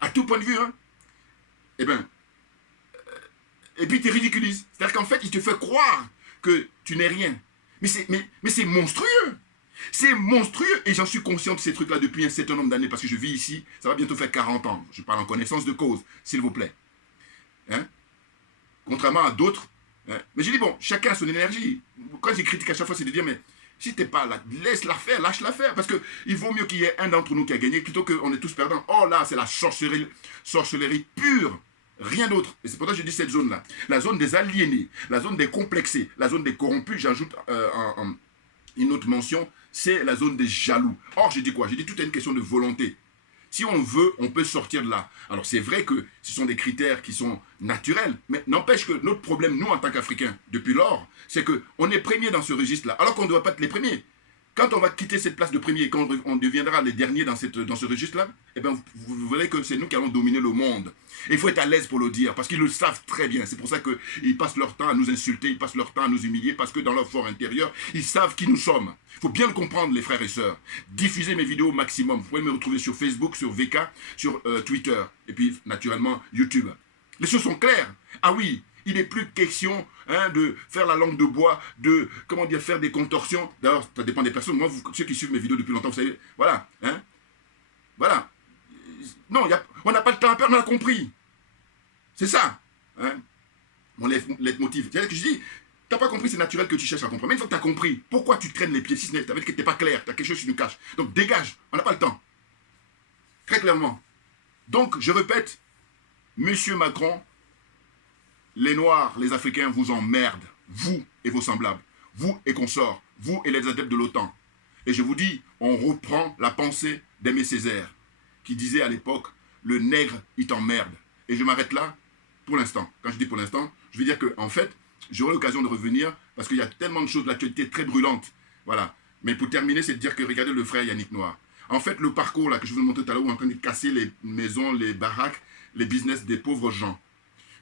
à tout point de vue. Hein. Eh bien, et puis il te ridiculise. C'est-à-dire qu'en fait, il te fait croire que tu n'es rien. Mais c'est monstrueux. C'est monstrueux. Et j'en suis conscient de ces trucs-là depuis un certain nombre d'années parce que je vis ici. Ça va bientôt faire 40 ans. Je parle en connaissance de cause, s'il vous plaît. Hein? Contrairement à d'autres. Hein? Mais je dis, bon, chacun a son énergie. Quand j'ai critique à chaque fois, c'est de dire, mais si t'es pas là, laisse-la faire, lâche-la faire. Parce qu'il vaut mieux qu'il y ait un d'entre nous qui a gagné plutôt qu'on est tous perdants. Oh là, c'est la sorcellerie pure. Rien d'autre. Et c'est pour ça que je dis cette zone-là. La zone des aliénés, la zone des complexés, la zone des corrompus, j'ajoute une autre mention, c'est la zone des jaloux. Or, j'ai dit quoi? J'ai dit tout est une question de volonté. Si on veut, on peut sortir de là. Alors, c'est vrai que ce sont des critères qui sont naturels, mais n'empêche que notre problème, nous, en tant qu'Africains, depuis lors, c'est qu'on est premiers dans ce registre-là, alors qu'on ne doit pas être les premiers. Quand on va quitter cette place de premier et quand on deviendra les derniers dans ce registre-là, eh bien, vous verrez que c'est nous qui allons dominer le monde. Et il faut être à l'aise pour le dire, parce qu'ils le savent très bien. C'est pour ça qu'ils passent leur temps à nous insulter, ils passent leur temps à nous humilier, parce que dans leur fort intérieur, ils savent qui nous sommes. Il faut bien le comprendre, les frères et sœurs. Diffusez mes vidéos au maximum. Vous pouvez me retrouver sur Facebook, sur VK, sur Twitter, et puis, naturellement, YouTube. Les choses sont claires. Ah oui, il n'est plus question de faire la langue de bois, de, comment dire, faire des contorsions. D'ailleurs, ça dépend des personnes. Moi, ceux qui suivent mes vidéos depuis longtemps, vous savez, voilà. Hein, voilà. Non, on n'a pas le temps à perdre, on a compris. C'est ça. Hein, mon leitmotiv. C'est-à-dire que je dis, t'as pas compris, c'est naturel que tu cherches à comprendre. Mais une fois que tu as compris, pourquoi tu traînes les pieds, si ce n'est que tu n'es pas clair, tu as quelque chose qui nous cache. Donc dégage, on n'a pas le temps. Très clairement. Donc, je répète, Monsieur Macron, les Noirs, les Africains vous emmerdent, vous et vos semblables, vous et consorts, vous et les adeptes de l'OTAN. Et je vous dis, on reprend la pensée d'Aimé Césaire, qui disait à l'époque, le nègre, il t'emmerde. Et je m'arrête là, pour l'instant. Quand je dis pour l'instant, je veux dire qu'en fait, j'aurai l'occasion de revenir, parce qu'il y a tellement de choses de l'actualité très brûlantes. Voilà. Mais pour terminer, c'est de dire que regardez le frère Yannick Noir. En fait, le parcours là que je vous ai montré tout à l'heure, où on est en train de casser les maisons, les baraques, les business des pauvres gens.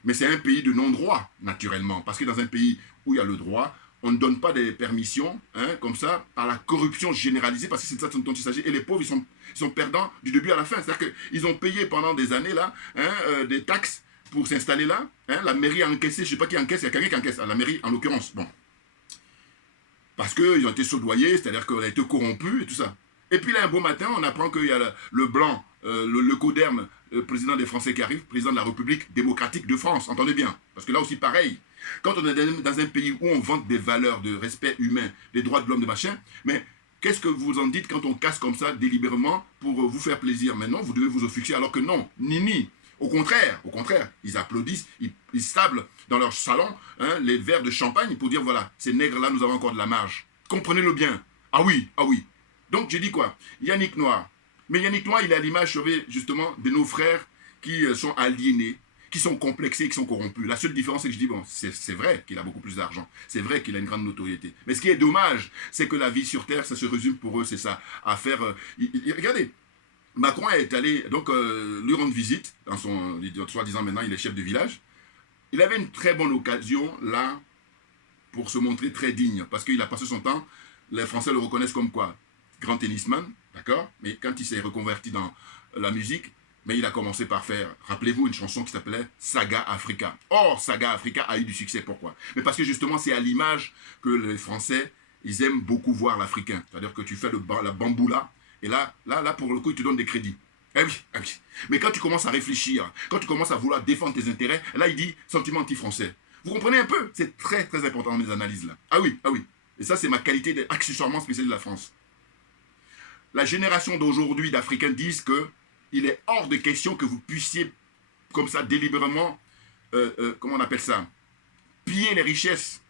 Mais c'est un pays de non-droit, naturellement. Parce que dans un pays où il y a le droit, on ne donne pas des permissions, comme ça, par la corruption généralisée, parce que c'est de ça dont il s'agit. Et les pauvres, ils sont perdants du début à la fin. C'est-à-dire qu'ils ont payé pendant des années, là, des taxes pour s'installer là. La mairie a encaissé, je ne sais pas qui encaisse, il y a quelqu'un qui encaisse, la mairie en l'occurrence. Bon. Parce qu'ils ont été soudoyés, c'est-à-dire qu'on a été corrompus et tout ça. Et puis là, un beau matin, on apprend qu'il y a le blanc, le coderme, le président des Français qui arrive, président de la République démocratique de France, entendez bien. Parce que là aussi, pareil, quand on est dans un pays où on vante des valeurs de respect humain, des droits de l'homme, de machin, mais qu'est-ce que vous en dites quand on casse comme ça délibérément pour vous faire plaisir? Maintenant, vous devez vous offusquer, alors que non, Nini, Au contraire, ils applaudissent, ils stablent dans leur salon hein, les verres de champagne pour dire voilà, ces nègres-là, nous avons encore de la marge. Comprenez-le bien. Ah oui, ah oui. Donc je dis quoi? Yannick Noir. Mais Yannick Noir, il est à l'image justement de nos frères qui sont aliénés, qui sont complexés, qui sont corrompus. La seule différence, c'est que je dis, bon, c'est vrai qu'il a beaucoup plus d'argent, c'est vrai qu'il a une grande notoriété. Mais ce qui est dommage, c'est que la vie sur Terre, ça se résume pour eux, c'est ça, à faire... regardez, Macron est allé donc lui rendre visite, dans son, soi-disant maintenant, il est chef de village. Il avait une très bonne occasion, là, pour se montrer très digne, parce qu'il a passé son temps, les Français le reconnaissent comme quoi? Grand tennisman, d'accord? Mais quand il s'est reconverti dans la musique, mais il a commencé par faire, rappelez-vous, une chanson qui s'appelait Saga Africa. Or, Saga Africa a eu du succès. Pourquoi? Mais parce que justement, c'est à l'image que les Français, ils aiment beaucoup voir l'Africain. C'est-à-dire que tu fais la bamboula, et là, pour le coup, ils te donnent des crédits. Eh oui, eh oui. Mais quand tu commences à réfléchir, quand tu commences à vouloir défendre tes intérêts, là, il dit sentiment anti-français. Vous comprenez un peu? C'est très, très important dans mes analyses là. Ah oui, ah oui. Et ça, c'est ma qualité d'accessoirement spécialiste de la France. La génération d'aujourd'hui d'Africains disent que il est hors de question que vous puissiez, comme ça, délibérément, comment on appelle ça, piller les richesses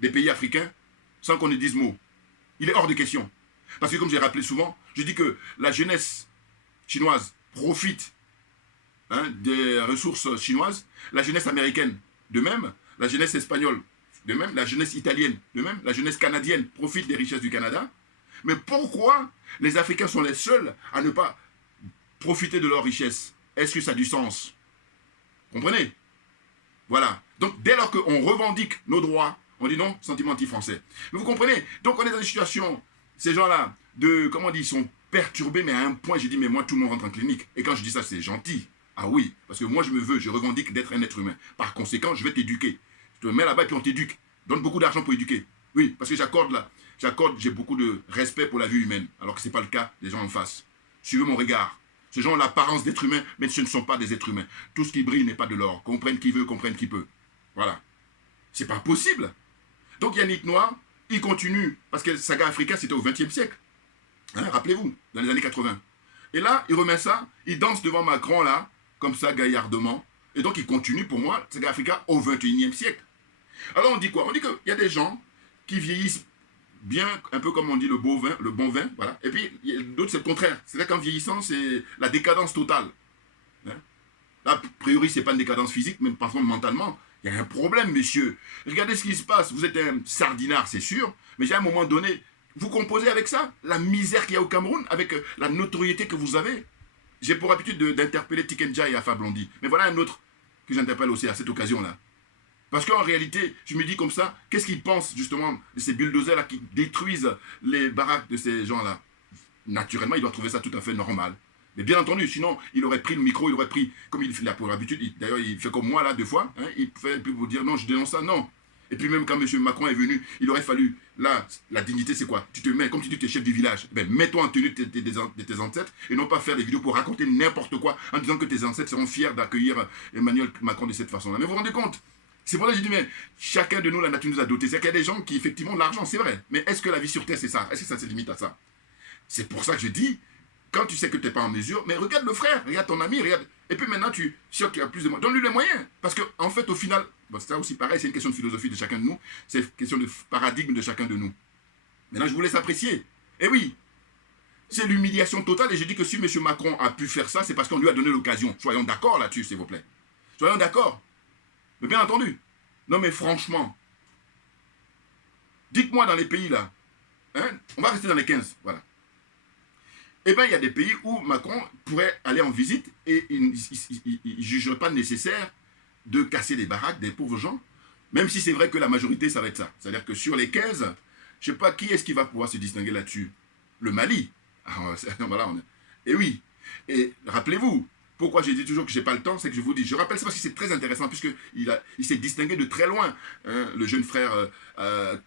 des pays africains sans qu'on ne dise mot. Il est hors de question. Parce que comme j'ai rappelé souvent, je dis que la jeunesse chinoise profite hein, des ressources chinoises, la jeunesse américaine de même, la jeunesse espagnole de même, la jeunesse italienne de même, la jeunesse canadienne profite des richesses du Canada. Mais pourquoi les Africains sont les seuls à ne pas profiter de leurs richesses? Est-ce que ça a du sens? Comprenez? Voilà. Donc, dès lors qu'on revendique nos droits, on dit non, sentiment anti-français. Mais vous comprenez? Donc, on est dans une situation, ces gens-là, comment on dit, ils sont perturbés, mais à un point, j'ai dit, mais moi, tout le monde rentre en clinique. Et quand je dis ça, c'est gentil. Ah oui, parce que moi, je revendique d'être un être humain. Par conséquent, je vais t'éduquer. Je te mets là-bas et puis on t'éduque. Donne beaucoup d'argent pour éduquer. Oui, parce que j'ai beaucoup de respect pour la vie humaine, alors que ce n'est pas le cas des gens en face. Suivez mon regard. Ces gens ont l'apparence d'être humains, mais ce ne sont pas des êtres humains. Tout ce qui brille n'est pas de l'or. Comprenne qui veut, comprenne qui peut. Voilà. C'est pas possible. Donc Yannick Noir, il continue, parce que Saga Africa, c'était au XXe siècle. Hein, rappelez-vous, dans les années 80. Et là, il remet ça, il danse devant Macron, là, comme ça, gaillardement. Et donc, il continue, pour moi, Saga Africa au XXIe siècle. Alors, on dit quoi? On dit qu'il y a des gens qui vieillissent bien, un peu comme on dit le bon vin, voilà. Et puis, d'autres, c'est le contraire. C'est-à-dire qu'en vieillissant, c'est la décadence totale. Hein? Là, a priori, ce n'est pas une décadence physique, mais par contre, mentalement, il y a un problème, messieurs. Regardez ce qui se passe. Vous êtes un sardinard, c'est sûr, mais à un moment donné, vous composez avec ça, la misère qu'il y a au Cameroun, avec la notoriété que vous avez. J'ai pour habitude d'interpeller Tikenja et Afa Blondy. Mais voilà un autre que j'interpelle aussi à cette occasion-là. Parce qu'en réalité, je me dis comme ça, qu'est-ce qu'ils pensent justement de ces bulldozers-là qui détruisent les baraques de ces gens-là? Naturellement, il doit trouver ça tout à fait normal. Mais bien entendu, sinon, il aurait pris le micro, il aurait pris, comme il a pour habitude, d'ailleurs, il fait comme moi là, 2 fois, hein, il peut vous dire non, je dénonce ça, non. Et puis même quand M. Macron est venu, il aurait fallu, là, la dignité c'est quoi? Tu te mets, comme tu dis, tu es chef du village, ben, mets-toi en tenue de tes ancêtres et non pas faire des vidéos pour raconter n'importe quoi en disant que tes ancêtres seront fiers d'accueillir Emmanuel Macron de cette façon-là. Mais vous vous rendez compte? C'est pour ça que je dis, mais chacun de nous, la nature nous a dotés. C'est qu'il y a des gens qui, effectivement, ont l'argent, c'est vrai. Mais est-ce que la vie sur Terre, c'est ça? Est-ce que ça se limite à ça? C'est pour ça que je dis, quand tu sais que tu n'es pas en mesure, mais regarde le frère, regarde ton ami, regarde. Et puis maintenant, tu as plus de moyens. Donne-lui les moyens. Parce qu'en fait, au final, bon, c'est ça aussi pareil, c'est une question de philosophie de chacun de nous. C'est une question de paradigme de chacun de nous. Maintenant, je vous laisse apprécier. Et oui, c'est l'humiliation totale. Et je dis que si M. Macron a pu faire ça, c'est parce qu'on lui a donné l'occasion. Soyons d'accord là-dessus, s'il vous plaît. Soyons d'accord. Mais bien entendu. Non mais franchement, dites-moi dans les pays là, hein, on va rester dans les 15, voilà. Eh bien, il y a des pays où Macron pourrait aller en visite et il ne jugerait pas nécessaire de casser les baraques des pauvres gens, même si c'est vrai que la majorité, ça va être ça. C'est-à-dire que sur les 15, je ne sais pas qui est-ce qui va pouvoir se distinguer là-dessus. Le Mali. Alors, voilà, et oui, et rappelez-vous, pourquoi j'ai dit toujours que je n'ai pas le temps, c'est que je vous dis, je rappelle ça parce que c'est très intéressant, puisqu'il s'est distingué de très loin, hein, le jeune frère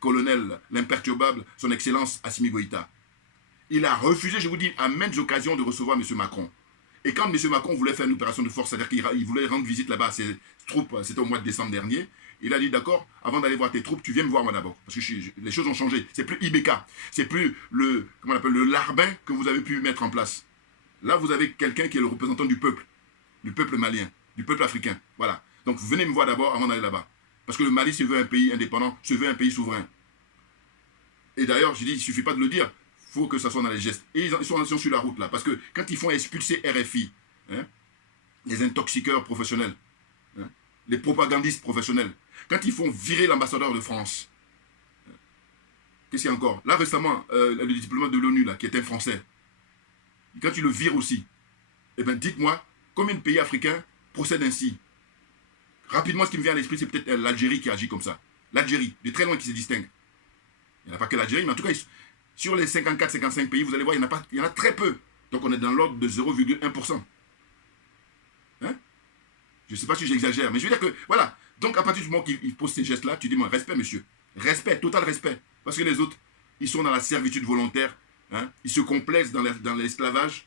colonel, l'imperturbable, son excellence Assimi Goïta. Il a refusé, je vous dis, à maintes occasions de recevoir M. Macron. Et quand M. Macron voulait faire une opération de force, c'est-à-dire qu'il voulait rendre visite là-bas à ses troupes, c'était au mois de décembre dernier, il a dit, d'accord, avant d'aller voir tes troupes, tu viens me voir moi d'abord. Parce que les choses ont changé. C'est plus Ibeka, c'est plus le Larbin que vous avez pu mettre en place. Là, vous avez quelqu'un qui est le représentant du peuple. du peuple malien, du peuple africain. Voilà. Donc venez me voir d'abord avant d'aller là-bas. Parce que le Mali se veut un pays indépendant, se veut un pays souverain. Et d'ailleurs, je dis, il ne suffit pas de le dire, il faut que ça soit dans les gestes. Et ils sont sur la route là. Parce que quand ils font expulser RFI, hein, les intoxiqueurs professionnels, hein, les propagandistes professionnels, quand ils font virer l'ambassadeur de France, qu'est-ce qu'il y a encore? Là récemment, le diplomate de l'ONU qui est un Français, quand tu le vires aussi, eh bien dites-moi, combien de pays africains procèdent ainsi? Rapidement, ce qui me vient à l'esprit, c'est peut-être l'Algérie qui agit comme ça. L'Algérie, de très loin qui se distingue. Il n'y en a pas que l'Algérie, mais en tout cas, sur les 54-55 pays, vous allez voir, il y en a très peu. Donc on est dans l'ordre de 0,1%. Hein? Je ne sais pas si j'exagère, mais je veux dire que, voilà. Donc à partir du moment qu'ils posent ces gestes-là, tu dis, moi, respect, monsieur. Respect, total respect. Parce que les autres, ils sont dans la servitude volontaire. Hein? Ils se complaisent dans l'esclavage.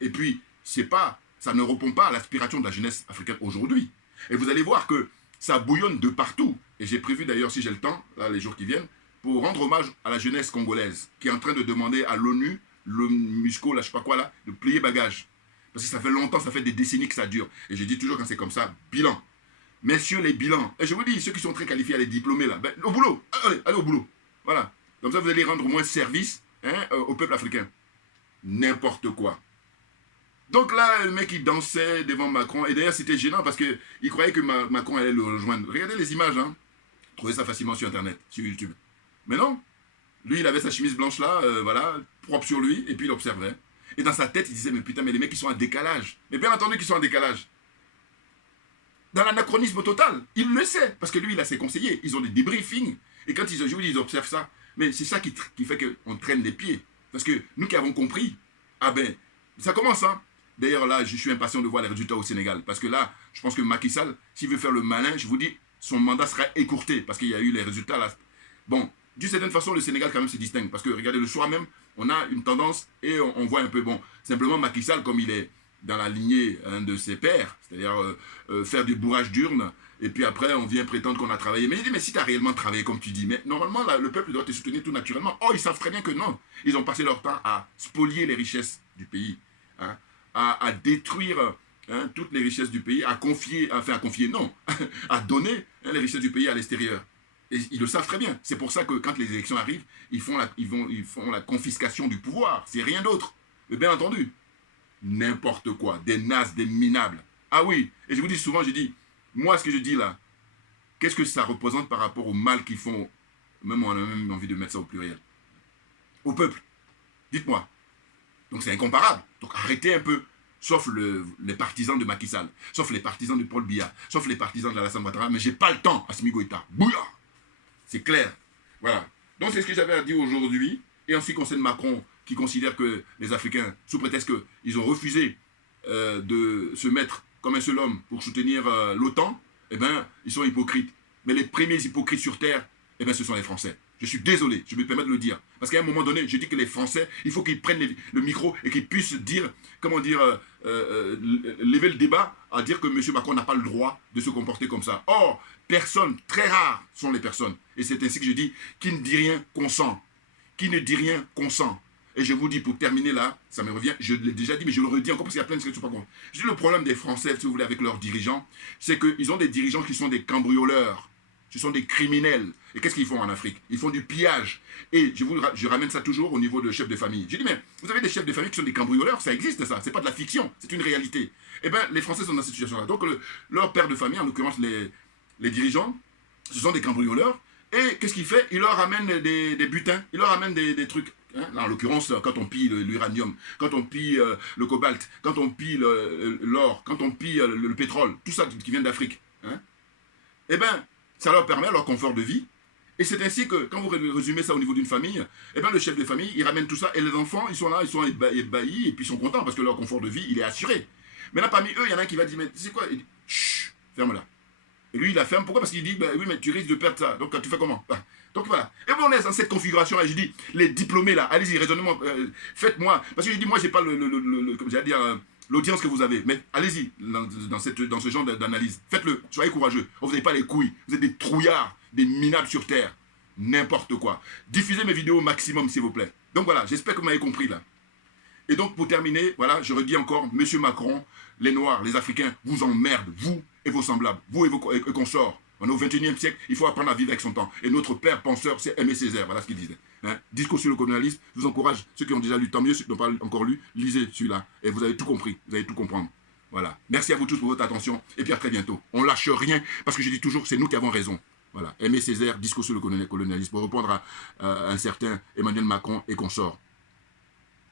Et puis, ça ne répond pas à l'aspiration de la jeunesse africaine aujourd'hui. Et vous allez voir que ça bouillonne de partout. Et j'ai prévu d'ailleurs, si j'ai le temps, là, les jours qui viennent, pour rendre hommage à la jeunesse congolaise, qui est en train de demander à l'ONU, le MUSCO, là, je sais pas quoi, là, de plier bagage. Parce que ça fait longtemps, ça fait des décennies que ça dure. Et je dis toujours quand c'est comme ça, bilan. Messieurs les bilans, et je vous dis, ceux qui sont très qualifiés, les diplômés, là, ben, au boulot, allez au boulot. Voilà. Comme ça, vous allez rendre au moins service au peuple africain. N'importe quoi. Donc là, le mec, il dansait devant Macron. Et d'ailleurs, c'était gênant parce qu'il croyait que Macron allait le rejoindre. Regardez les images, hein. Trouvez ça facilement sur Internet, sur YouTube. Mais non. Lui, il avait sa chemise blanche là, voilà, propre sur lui, et puis il observait. Et dans sa tête, il disait, mais putain, mais les mecs, ils sont en décalage. Mais bien entendu qu'ils sont en décalage. Dans l'anachronisme total. Il le sait, parce que lui, il a ses conseillers. Ils ont des débriefings. Et quand ils jouent, ils observent ça. Mais c'est ça qui fait qu'on traîne les pieds. Parce que nous qui avons compris, ah ben, ça commence, hein. D'ailleurs, là, je suis impatient de voir les résultats au Sénégal. Parce que là, je pense que Macky Sall, s'il veut faire le malin, je vous dis, son mandat sera écourté. Parce qu'il y a eu les résultats là. Bon, d'une certaine façon, le Sénégal, quand même, se distingue. Parce que, regardez, le soir même, on a une tendance et on voit un peu, bon, simplement Macky Sall, comme il est dans la lignée de ses pairs, c'est-à-dire faire du bourrage d'urne, et puis après, on vient prétendre qu'on a travaillé. Mais je dis, mais si tu as réellement travaillé, comme tu dis, mais normalement, là, le peuple doit te soutenir tout naturellement. Oh, ils savent très bien que non. Ils ont passé leur temps à spolier les richesses du pays, hein, à détruire toutes les richesses du pays, à donner les richesses du pays à l'extérieur. Et ils le savent très bien. C'est pour ça que quand les élections arrivent, ils font la confiscation du pouvoir. C'est rien d'autre. Mais bien entendu, n'importe quoi. Des nazes, des minables. Ah oui, et je vous dis souvent, je dis, moi ce que je dis là, qu'est-ce que ça représente par rapport au mal qu'ils font, même on a même envie de mettre ça au pluriel, au peuple. Dites-moi. Donc c'est incomparable. Donc arrêtez un peu. Sauf les partisans de Macky Sall, sauf les partisans de Paul Biya, sauf les partisans de Alassane Ouattara, mais j'ai pas le temps, Assimi Goïta. Bouya! C'est clair. Voilà. Donc c'est ce que j'avais à dire aujourd'hui. Et en ce qui concerne Macron, qui considère que les Africains, sous prétexte qu'ils ont refusé de se mettre comme un seul homme pour soutenir l'OTAN, eh bien, ils sont hypocrites. Mais les premiers hypocrites sur Terre, eh bien, ce sont les Français. Je suis désolé, je me permets de le dire. Parce qu'à un moment donné, je dis que les Français, il faut qu'ils prennent le micro et qu'ils puissent dire, lever le débat à dire que M. Macron n'a pas le droit de se comporter comme ça. Or, personne, très rares sont les personnes. Et c'est ainsi que je dis, qui ne dit rien consent. Qui ne dit rien consent. Et je vous dis, pour terminer là, ça me revient, je l'ai déjà dit, mais je le redis encore parce qu'il y a plein de choses qui ne sont pas compris. Je dis, le problème des Français, si vous voulez, avec leurs dirigeants, c'est qu'ils ont des dirigeants qui sont des cambrioleurs. Ce sont des criminels. Et qu'est-ce qu'ils font en Afrique? Ils font du pillage. Et je ramène ça toujours au niveau de chefs de famille. Je dis, mais vous avez des chefs de famille qui sont des cambrioleurs, ça existe ça, c'est pas de la fiction, c'est une réalité. Eh bien, les Français sont dans cette situation-là. Donc, leur père de famille, en l'occurrence les dirigeants, ce sont des cambrioleurs. Et qu'est-ce qu'il fait? Il leur ramène des butins, il leur ramène des trucs. Hein? En l'occurrence, quand on pille l'uranium, quand on pille le cobalt, quand on pille l'or, quand on pille le pétrole, tout ça qui vient d'Afrique. Hein? Eh bien, ça leur permet leur confort de vie. Et c'est ainsi que, quand vous résumez ça au niveau d'une famille, eh bien, le chef de famille, il ramène tout ça, et les enfants, ils sont là, ils sont ébahis, et puis ils sont contents, parce que leur confort de vie, il est assuré. Mais là, parmi eux, il y en a un qui va dire, mais c'est quoi? Il dit, chut, ferme-la. Et lui, il la ferme. Pourquoi? Parce qu'il dit, bah, oui, mais tu risques de perdre ça. Donc, tu fais comment? Donc, voilà. Et bon, on est dans cette configuration-là. Je dis, les diplômés, là, allez-y, raisonnement, faites-moi. Parce que je dis, moi, j'ai pas comme j'allais dire, l'audience que vous avez. Mais allez-y, dans ce genre d'analyse. Faites-le. Soyez courageux. Vous n'avez pas les couilles. Vous êtes des trouillards, des minables sur Terre. N'importe quoi. Diffusez mes vidéos au maximum, s'il vous plaît. Donc, voilà, j'espère que vous m'avez compris, là. Et donc, pour terminer, voilà, je redis encore, Monsieur Macron, les Noirs, les Africains, vous emmerdent, vous et vos semblables, vous et vos consorts. On est au XXIe siècle, il faut apprendre à vivre avec son temps. Et notre père penseur, c'est Aimé Césaire, voilà ce qu'il disait. Hein? Discours sur le colonialisme, je vous encourage, ceux qui ont déjà lu, tant mieux, ceux qui n'ont pas encore lu, lisez celui-là. Et vous avez tout compris, vous allez tout comprendre. Voilà. Merci à vous tous pour votre attention, et puis à très bientôt. On lâche rien, parce que je dis toujours, c'est nous qui avons raison. Voilà. Aimé Césaire, discours sur le colonialisme, pour répondre à un certain Emmanuel Macron et consorts.